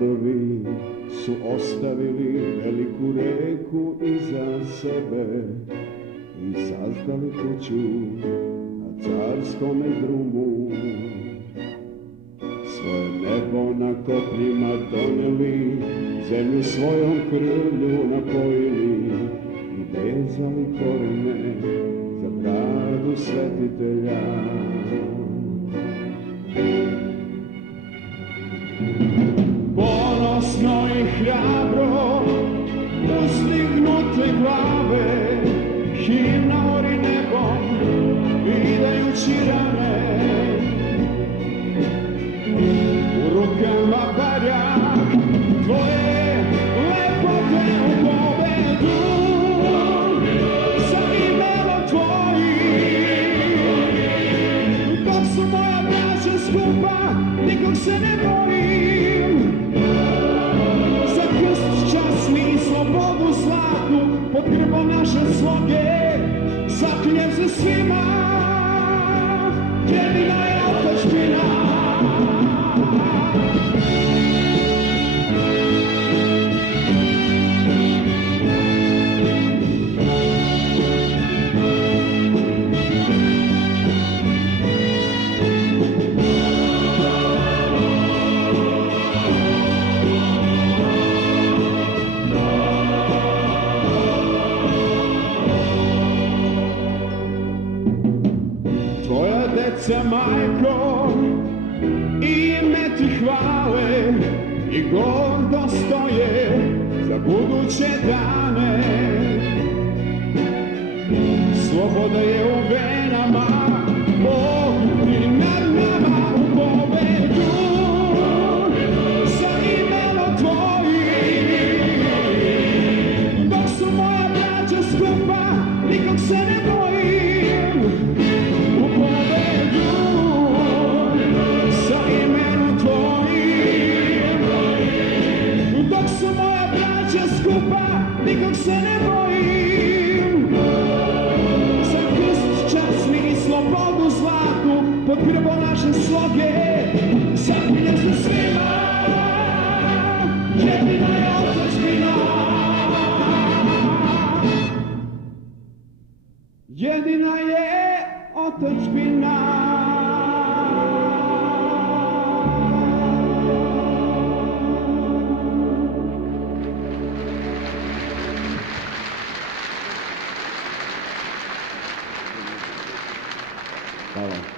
Dedovi su ostavili veliku reku iza sebe i sazdali kuću na carskome drumu. Svoje nebo na kopljima doneli, zemlju svojom krvlju napojili i vezali korene za bradu svetitelja. Ponosno i hrabro uzdignute glave, himna ori nebom, vidajući rane. U rukama barjak tvoje lepote u pobedu, sa imenom tvojim. Dok su moja braća skupa, nikog se ne bojim. Za krst časni i slobodu zlatnu, pod grbom naše sloge, zaklinjem se svima, jedina je otadžbina. Tvoja deca, majko, ime ti hvale i gordo stoje za buduće dane. Sloboda je u venama, Bog ti nad nama u pobedu, sa imenom tvojim. Dok su moja braća skupa, nikog se ne bojim. U pobedu, sa imenom tvojim. Dok su moja braća skupa, nikog se ne bojim. Za krst časni i slobodu zlatnu, pod grbom naše sloge, zaklinjem se svima, jedina je otadžbina. Jedina je otadžbina. Hvala.